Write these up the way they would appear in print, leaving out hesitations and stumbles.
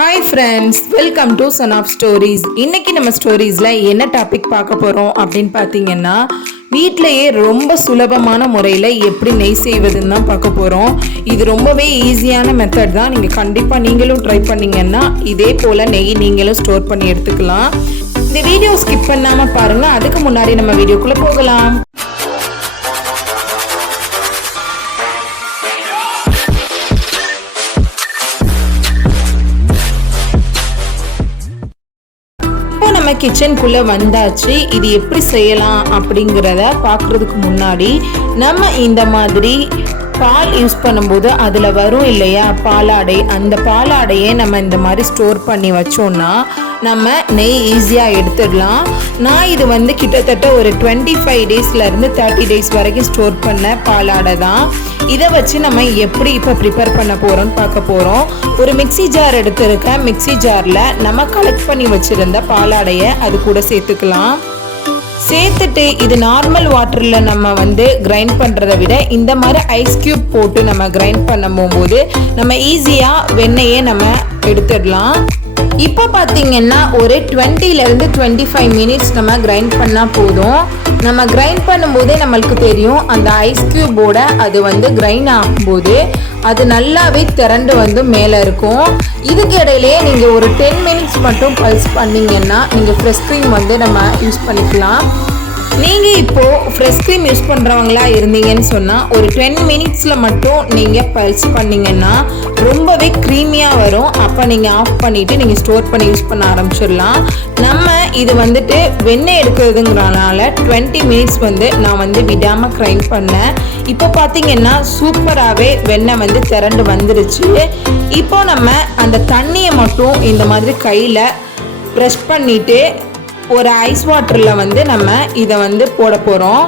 Hi friends, welcome to Sanaf Stories. இன்னைக்கு நம்ம ஸ்டோரிஸ்ல என்ன டாபிக் பார்க்க போறோம் அப்படின்னு பார்த்தீங்கன்னா வீட்டிலேயே ரொம்ப சுலபமான முறையில் எப்படி நெய் செய்வதுன்னு தான் பார்க்க போகிறோம். இது ரொம்பவே ஈஸியான மெத்தட் தான். நீங்கள் கண்டிப்பாக நீங்களும் ட்ரை பண்ணிங்கன்னா இதே போல் நெய் நீங்களும் ஸ்டோர் பண்ணி எடுத்துக்கலாம். இந்த வீடியோ ஸ்கிப் பண்ணாமல் பாருங்கள். அதுக்கு முன்னாடி நம்ம வீடியோக்குள்ளே போகலாம். கிச்சனுக்குள்ள வந்தாச்சு. இது எப்படி செய்யலாம் அப்படிங்கிறத பார்க்கறதுக்கு முன்னாடி நம்ம இந்த மாதிரி பால் யூஸ் பண்ணும்போது அதில் வரும் இல்லையா பாலாடை, அந்த பாலாடையை நம்ம இந்த மாதிரி ஸ்டோர் பண்ணி வச்சோம்னா நம்ம நெய் ஈஸியாக எடுத்துடலாம். நான் இது கிட்டத்தட்ட ஒரு 25 டேஸ்லேருந்து 30 டேஸ் வரைக்கும் ஸ்டோர் பண்ண பாலாடை தான். இதை வச்சு நம்ம எப்படி இப்போ ப்ரிப்பேர் பண்ண போகிறோம்னு பார்க்க போகிறோம். ஒரு மிக்சி ஜார் எடுத்துருக்கேன். மிக்சி ஜாரில் நம்ம கலெக்ட் பண்ணி வச்சுருந்த பாலாடையை அது கூட சேர்த்துக்கலாம். சேர்த்துட்டு இது நார்மல் வாட்டரில் நம்ம கிரைண்ட் பண்ணுறதை விட இந்த மாதிரி ஐஸ் க்யூப் போட்டு நம்ம கிரைண்ட் பண்ண போகும்போது நம்ம ஈஸியாக வெண்ணெயை நம்ம எடுத்துடலாம். இப்போ பார்த்தீங்கன்னா ஒரு 20லேருந்து 25 மினிட்ஸ் நம்ம கிரைண்ட் பண்ணால் போதும். நம்ம கிரைண்ட் பண்ணும்போதே நம்மளுக்கு தெரியும் அந்த ஐஸ் க்யூபோட அது கிரைண்ட் ஆகும்போது அது நல்லாவே திரண்டு மேலே இருக்கும். இதுக்கு இடையிலே நீங்கள் ஒரு 10 மினிட்ஸ் மட்டும் பல்ஸ் பண்ணிங்கன்னா நீங்கள் ஃப்ரெஷ் க்ரீம் நம்ம யூஸ் பண்ணிக்கலாம். நீங்கள் இப்போது ஃப்ரெஷ் க்ரீம் யூஸ் பண்ணுறவங்களா இருந்தீங்கன்னு சொன்னால் ஒரு 10 மினிட்ஸில் மட்டும் நீங்கள் பல்ஸ் பண்ணிங்கன்னா ரொம்பவே க்ரீமியாக வரும். அப்போ நீங்கள் ஆஃப் பண்ணிவிட்டு நீங்கள் ஸ்டோர் பண்ணி யூஸ் பண்ண ஆரம்பிச்சிடலாம். நம்ம இது வெண்ணெய் எடுக்கிறதுங்கிறனால 20 மினிட்ஸ் நான் விடாமல் கிரைண்ட் பண்ணேன். இப்போ பார்த்தீங்கன்னா சூப்பராகவே வெண்ணெய் திரண்டு வந்துருச்சு. இப்போ நம்ம அந்த தண்ணியை மட்டும் இந்த மாதிரி கையில் ப்ரெஷ் பண்ணிவிட்டு ஒரு ஐஸ் வாட்டரில் நம்ம இதை போட போகிறோம்.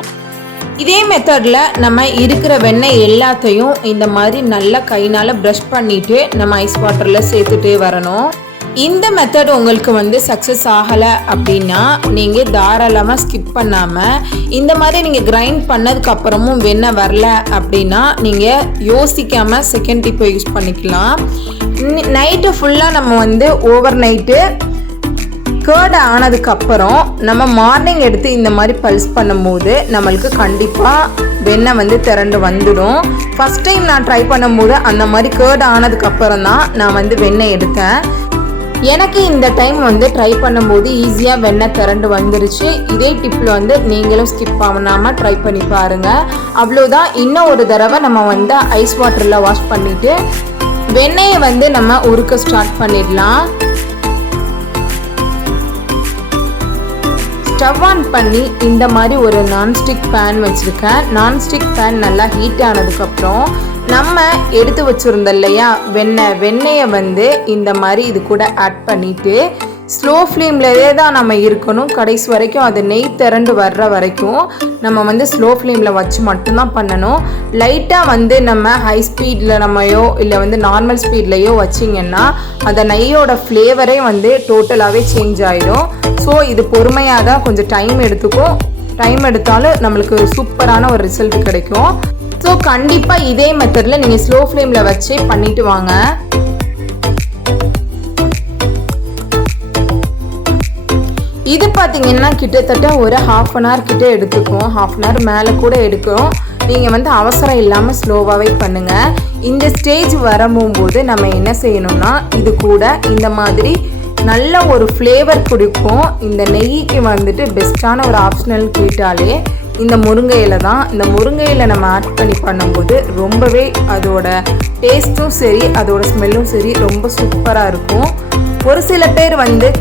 இதே மெத்தடில் நம்ம இருக்கிற வெண்ணெய் எல்லாத்தையும் இந்த மாதிரி நல்லா கைனால் ப்ரஷ் பண்ணிவிட்டு நம்ம ஐஸ் வாட்டரில் சேர்த்துட்டே வரணும். இந்த மெத்தட் உங்களுக்கு சக்ஸஸ் ஆகலை அப்படின்னா நீங்கள் தாராளமாக ஸ்கிப் பண்ணாமல் இந்த மாதிரி நீங்கள் கிரைண்ட் பண்ணதுக்கப்புறமும் வெண்ணெய் வரல அப்படின்னா நீங்கள் யோசிக்காமல் செகண்ட் டிப்பை யூஸ் பண்ணிக்கலாம். நைட்டு ஃபுல்லாக நம்ம ஓவர் நைட்டு கேர்டு ஆனதுக்கப்புறம் நம்ம மார்னிங் எடுத்து இந்த மாதிரி பல்ஸ் பண்ணும்போது நம்மளுக்கு கண்டிப்பாக வெண்ணெய் திரண்டு வந்துடும். ஃபஸ்ட் டைம் நான் ட்ரை பண்ணும்போது அந்த மாதிரி கேர்டு ஆனதுக்கப்புறம் தான் நான் வெண்ணெய் எடுத்தேன். எனக்கு இந்த டைம் ட்ரை பண்ணும்போது ஈஸியாக வெண்ணெய் திரண்டு வந்துருச்சு. இதே டிப்பில் நீங்களும் ஸ்கிப் பண்ணாமல் ட்ரை பண்ணி பாருங்கள். அவ்வளோதான். இன்னும் ஒரு தடவை நம்ம ஐஸ் வாட்டரில் வாஷ் பண்ணிவிட்டு வெண்ணெயை நம்ம உருக்க ஸ்டார்ட் பண்ணிடலாம். ஸ்டவ் ஆன் பண்ணி இந்த மாதிரி ஒரு நான்ஸ்டிக் பேன் வச்சுருக்கேன். நான்ஸ்டிக் பேன் நல்லா ஹீட் ஆனதுக்கப்புறம் நம்ம எடுத்து வச்சுருந்தோம் இல்லையா வெண்ணெயை இந்த மாதிரி இது கூட ஆட் பண்ணிவிட்டு ஸ்லோ ஃப்ளேம்லேயே தான் நம்ம இருக்கணும். கடைசி வரைக்கும் அது நெய் திரண்டு வர்ற வரைக்கும் நம்ம ஸ்லோ ஃப்ளேமில் வச்சு மட்டும்தான் பண்ணணும். லைட்டாக நம்ம ஹை ஸ்பீடில் நம்மயோ இல்லை நார்மல் ஸ்பீட்லேயோ வச்சிங்கன்னா அந்த நெய்யோட ஃப்ளேவரே டோட்டலாகவே சேஞ்ச் ஆகிடும். ஸோ இது பொறுமையாக தான் கொஞ்சம் டைம் எடுத்துக்கும். டைம் எடுத்தாலும் நம்மளுக்கு சூப்பரான ஒரு ரிசல்ட் கிடைக்கும். ஸோ கண்டிப்பாக இதே மெத்தடில் நீங்கள் ஸ்லோ ஃப்ளேமில் வச்சே பண்ணிட்டு வாங்க. இது பார்த்தீங்கன்னா கிட்டத்தட்ட ஒரு 1/2 அன் ஹவர் கிட்டே எடுத்துக்கும். 1/2 அன் ஹவர் மேலே கூட எடுக்கும். நீங்கள் அவசரம் இல்லாமல் ஸ்லோவாகவே பண்ணுங்கள். இந்த ஸ்டேஜ் வரும்போது நம்ம என்ன செய்யணும்னா இது கூட இந்த மாதிரி நல்ல ஒரு ஃப்ளேவர் கொடுக்கும். இந்த நெய்க்கு பெஸ்ட்டான ஒரு ஆப்ஷனல் கேட்டாலே இந்த முருங்கை இலை தான். இந்த முருங்கை இலை நம்ம ஆட் பண்ணி பண்ணும்போது ரொம்பவே அதோட டேஸ்ட்டும் சரி அதோட ஸ்மெல்லும் சரி ரொம்ப சூப்பராக இருக்கும். ஒரு சில பேர்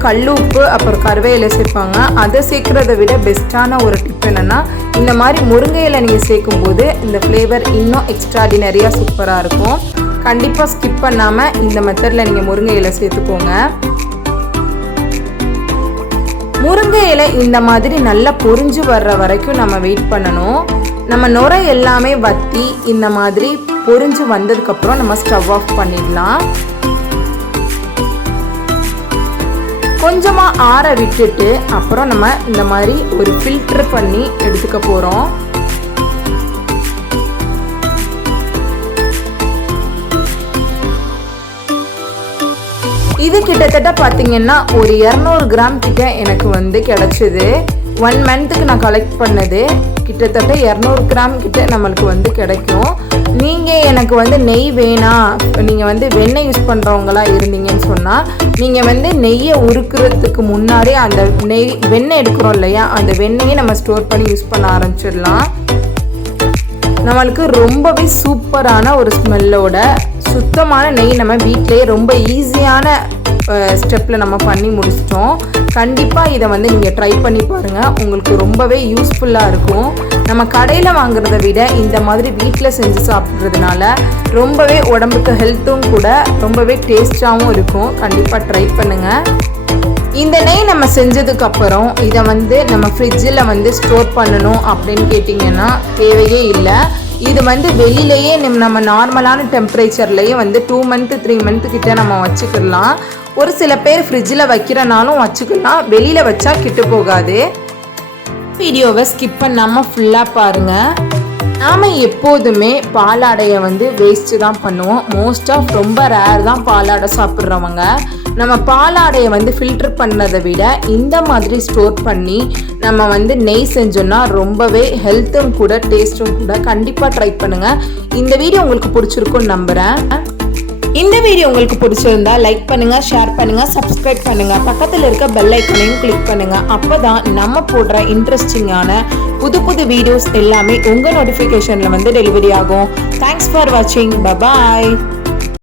கல்லுப்பு அப்புறம் கருவேலை சேர்ப்பாங்க. அதை சேர்க்குறத விட பெஸ்ட்டான ஒரு டிப் என்னென்னா இந்த மாதிரி முருங்கை இலை நீங்கள் சேர்க்கும்போது இந்த ஃப்ளேவர் இன்னும் எக்ஸ்ட்ராடினரியாக சூப்பராக இருக்கும். கண்டிப்பாக ஸ்கிப் பண்ணாமல் இந்த மெத்தடில் நீங்கள் முருங்கை இலை சேர்த்துக்கோங்க. முருங்கை இலை இந்த மாதிரி நல்லா பொரிஞ்சு வர்ற வரைக்கும் நம்ம வெயிட் பண்ணணும். நம்ம நுரை எல்லாமே வற்றி இந்த மாதிரி பொரிஞ்சு வந்ததுக்கப்புறம் நம்ம ஸ்டவ் ஆஃப் பண்ணிடலாம். கொஞ்சமாக ஆற விட்டுட்டு அப்புறம் நம்ம இந்த மாதிரி ஒரு ஃபில்டர் பண்ணி எடுத்துக்க போகிறோம். இது கிட்டத்தட்ட பார்த்தீங்கன்னா ஒரு 200 கிராம் கிட்ட எனக்கு வந்து கிடச்சிது. 1 மந்த்துக்கு நான் கலெக்ட் பண்ணது கிட்டத்தட்ட 200 கிராம் கிட்ட நம்மளுக்கு வந்து கிடைக்கும். நீங்கள் எனக்கு வந்து நெய் வேணாம், நீங்கள் வந்து வெண்ணெய் யூஸ் பண்ணுறவங்களா இருந்தீங்கன்னு சொன்னால் நீங்கள் வந்து நெய்யை உருக்குறதுக்கு முன்னாடி அந்த வெண்ணெய் எடுக்கிறோம் இல்லையா, அந்த வெண்ணெயை நம்ம ஸ்டோர் பண்ணி யூஸ் பண்ண ஆரம்பிச்சிடலாம். நம்மளுக்கு ரொம்பவே சூப்பரான ஒரு ஸ்மெல்லோட சுத்தமான நெய் நம்ம வீட்டிலேயே ரொம்ப ஈஸியான ஸ்டெப்பில் நம்ம பண்ணி முடிச்சிட்டோம். கண்டிப்பாக இதை வந்து நீங்கள் ட்ரை பண்ணி பாருங்கள், உங்களுக்கு ரொம்பவே யூஸ்ஃபுல்லாக இருக்கும். நம்ம கடையில் வாங்குறத விட இந்த மாதிரி வீட்டில் செஞ்சு சாப்பிட்றதுனால ரொம்பவே உடம்புக்கு ஹெல்த்தும் கூட, ரொம்பவே டேஸ்டாகவும் இருக்கும். கண்டிப்பாக ட்ரை பண்ணுங்கள். இந்த நெய் நம்ம செஞ்சதுக்கப்புறம் இதை வந்து நம்ம ஃப்ரிட்ஜில் வந்து ஸ்டோர் பண்ணணும் அப்படின்னு கேட்டிங்கன்னா தேவையே இல்லை. இது வந்து வெளியிலேயே நம்ம நார்மலான டெம்பரேச்சர்லேயே வந்து 2 மந்த்து 3 மந்த்து கிட்ட நம்ம வச்சுக்கலாம். ஒரு சில பேர் ஃப்ரிட்ஜில் வைக்கிறனாலும் வச்சுக்கலாம், வெளியில் வச்சா கிட்டு போகாது. வீடியோவை ஸ்கிப் பண்ணாமல் ஃபுல்லாக பாருங்கள். நாம் எப்போதுமே பாலாடையை வந்து வேஸ்ட்டு தான் பண்ணுவோம். மோஸ்ட் ஆஃப் ரொம்ப ரேர் தான் பாலாடை சாப்பிட்றவங்க. நம்ம பாலாடையை வந்து ஃபில்டர் பண்ணதை விட இந்த மாதிரி ஸ்டோர் பண்ணி நம்ம வந்து நெய் செஞ்சோன்னா ரொம்பவே ஹெல்த்தும் கூட டேஸ்ட்டும் கூட. கண்டிப்பாக ட்ரை பண்ணுங்கள். இந்த வீடியோ உங்களுக்கு பிடிச்சிருக்குன்னு நம்புகிறேன். இந்த வீடியோ உங்களுக்கு பிடிச்சிருந்தா லைக் பண்ணுங்கள், ஷேர் பண்ணுங்கள், சப்ஸ்கிரைப் பண்ணுங்கள், பக்கத்தில் இருக்க பெல் ஐக்கனையும் கிளிக் பண்ணுங்கள். அப்போ தான் நம்ம போடுற இன்ட்ரெஸ்டிங்கான புது வீடியோஸ் எல்லாமே உங்கள் நோட்டிஃபிகேஷனில் வந்து டெலிவரி ஆகும். தேங்க்ஸ் ஃபார் வாட்சிங். Bye bye.